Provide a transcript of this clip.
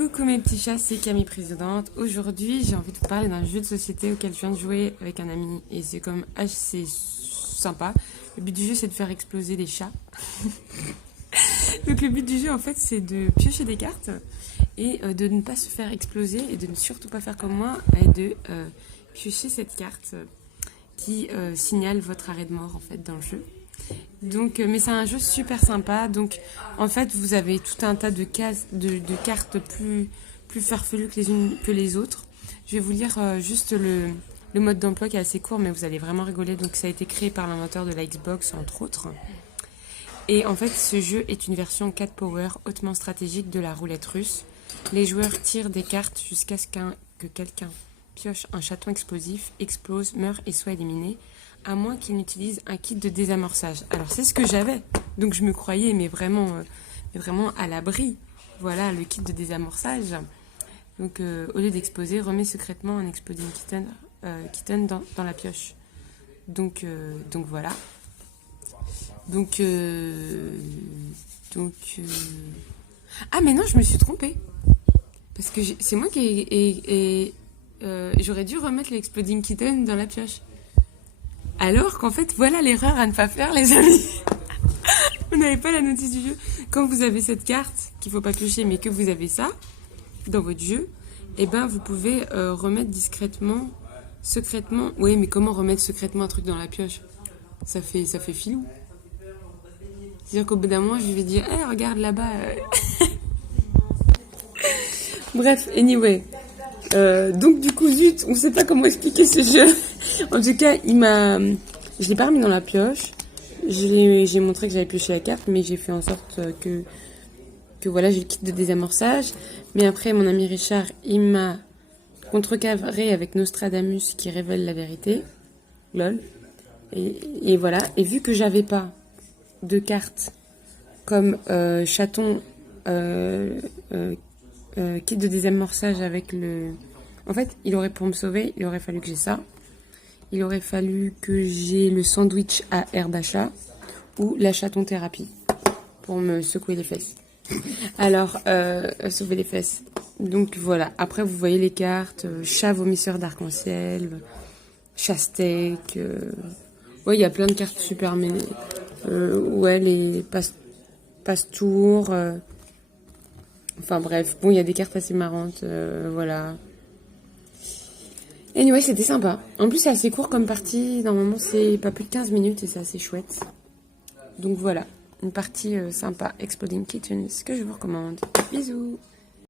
Coucou mes petits chats, c'est Camille Présidente. Aujourd'hui, j'ai envie de vous parler d'un jeu de société auquel je viens de jouer avec un ami et c'est comme assez sympa. Le but du jeu, c'est de faire exploser les chats. Donc le but du jeu, en fait, c'est de piocher des cartes et de ne pas se faire exploser et de ne surtout pas faire comme moi et de piocher cette carte qui signale votre arrêt de mort en fait dans le jeu. Donc, mais c'est un jeu super sympa. Donc, en fait, vous avez tout un tas de cases, de cartes plus farfelues que les unes que les autres. Je vais vous lire juste le mode d'emploi qui est assez court, mais vous allez vraiment rigoler. Donc, ça a été créé par l'inventeur de la Xbox, entre autres. Et en fait, ce jeu est une version 4 power hautement stratégique de la roulette russe. Les joueurs tirent des cartes jusqu'à ce que quelqu'un pioche un chaton explosif, explose, meurt et soit éliminé, à moins qu'il n'utilise un kit de désamorçage. Alors c'est ce que j'avais, donc je me croyais mais vraiment à l'abri. Voilà le kit de désamorçage. Donc au lieu d'exploser, remets secrètement un exploding kitten dans la pioche. Donc voilà. Ah mais non, je me suis trompée. Parce que c'est moi qui j'aurais dû remettre l'exploding kitten dans la pioche. Alors qu'en fait, voilà l'erreur à ne pas faire, les amis. Vous n'avez pas la notice du jeu. Quand vous avez cette carte, qu'il ne faut pas piocher, mais que vous avez ça, dans votre jeu, eh ben, vous pouvez remettre discrètement, secrètement. Oui, mais comment remettre secrètement un truc dans la pioche ? Ça fait filou. C'est-à-dire qu'au bout d'un moment, je vais dire, hey, regarde là-bas. Bref, anyway. Donc du coup, zut, on ne sait pas comment expliquer ce jeu. En tout cas, je l'ai pas remis dans la pioche. J'ai montré que j'avais pioché la carte, mais j'ai fait en sorte que voilà, j'ai le kit de désamorçage. Mais après, mon ami Richard, il m'a contrecarré avec Nostradamus qui révèle la vérité. Lol. Et voilà. Et vu que j'avais pas de carte comme chaton, kit de désamorçage avec le... En fait, pour me sauver, il aurait fallu que j'ai ça. Il aurait fallu que j'ai le sandwich à air d'achat ou la chaton thérapie pour me secouer les fesses. Alors, sauver les fesses. Donc voilà. Après, vous voyez les cartes. Chat vomisseur d'arc-en-ciel. Chat steak. Ouais, il y a plein de cartes super mêlées. Ouais, les passe-tours. Enfin bref, bon, il y a des cartes assez marrantes, voilà. Anyway, c'était sympa. En plus, c'est assez court comme partie. Normalement, c'est pas plus de 15 minutes et c'est assez chouette. Donc voilà, une partie sympa, Exploding Kittens, que je vous recommande. Bisous!